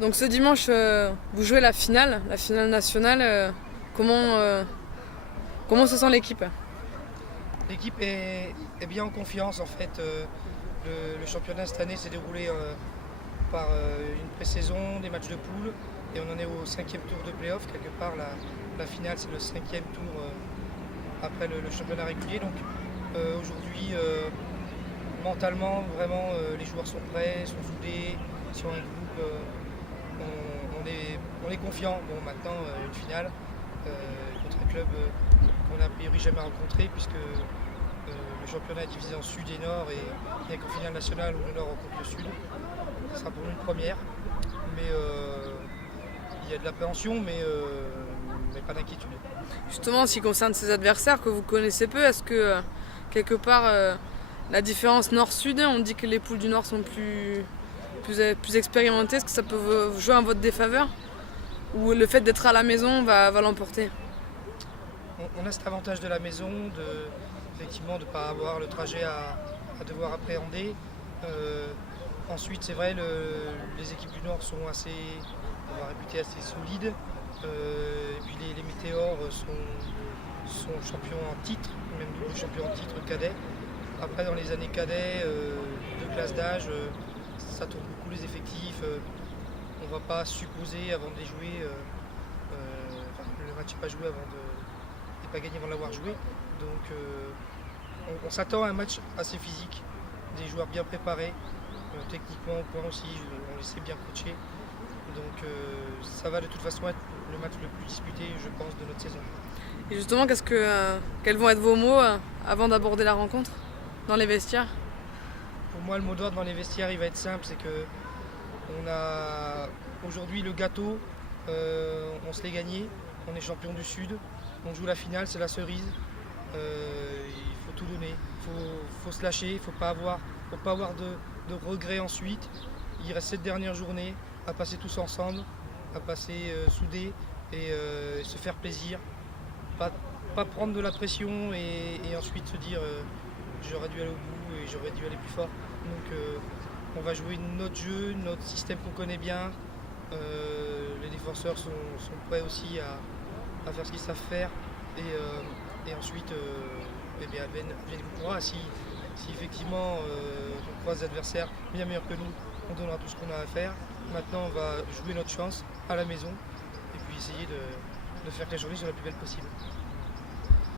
Donc ce dimanche, vous jouez la finale nationale. Comment se sent l'équipe? L'équipe est bien en confiance en fait. Le championnat cette année s'est déroulé par une pré-saison, des matchs de poule et on en est au 5e tour de play-off. Quelque part la finale c'est le 5e tour après le championnat régulier. Donc aujourd'hui mentalement vraiment les joueurs sont prêts, sont soudés, sont un groupe. On est confiant. Bon maintenant une finale contre un club qu'on n'a a priori jamais rencontré puisque le championnat est divisé en sud et nord et il n'y a qu'en finale nationale où le nord rencontre le sud. Ce sera pour nous une première. Mais il y a de l'appréhension mais pas d'inquiétude. Justement, en ce qui concerne ces adversaires que vous connaissez peu, est-ce que quelque part la différence nord-sud, on dit que les poules du nord sont plus expérimentées, est-ce que ça peut jouer en votre défaveur? Ou le fait d'être à la maison va l'emporter? On a cet avantage de la maison, effectivement de ne pas avoir le trajet à devoir appréhender. Ensuite, c'est vrai, les équipes du Nord sont on va réputer assez solides. Et puis les Météores sont champions en titre, même double champion en titre cadet. Après, dans les années cadets, de classe d'âge, ça tourne beaucoup les effectifs. On ne va pas supposer avant de les jouer, le match n'est pas joué pas gagné avant de l'avoir joué. Donc on s'attend à un match assez physique, des joueurs bien préparés, techniquement au point aussi, on les sait bien coacher. Donc ça va de toute façon être le match le plus disputé, je pense, de notre saison. Et justement, quels vont être vos mots avant d'aborder la rencontre dans les vestiaires? Pour moi, le mot d'ordre dans les vestiaires, il va être simple, c'est que on a aujourd'hui le gâteau, on se l'est gagné, on est champion du Sud. On joue la finale, c'est la cerise. Il faut tout donner, il faut se lâcher, il ne faut pas avoir de regrets ensuite. Il reste cette dernière journée à passer tous ensemble, à passer soudés et se faire plaisir. Pas prendre de la pression et ensuite se dire j'aurais dû aller au bout et j'aurais dû aller plus fort. Donc on va jouer notre jeu, notre système qu'on connaît bien. Les défenseurs sont prêts aussi à faire ce qu'ils savent faire et ensuite advienne que pourra. Si effectivement on croise des adversaires bien meilleurs que nous, on donnera tout ce qu'on a à faire. Maintenant on va jouer notre chance à la maison et puis essayer de faire que la journée soit la plus belle possible.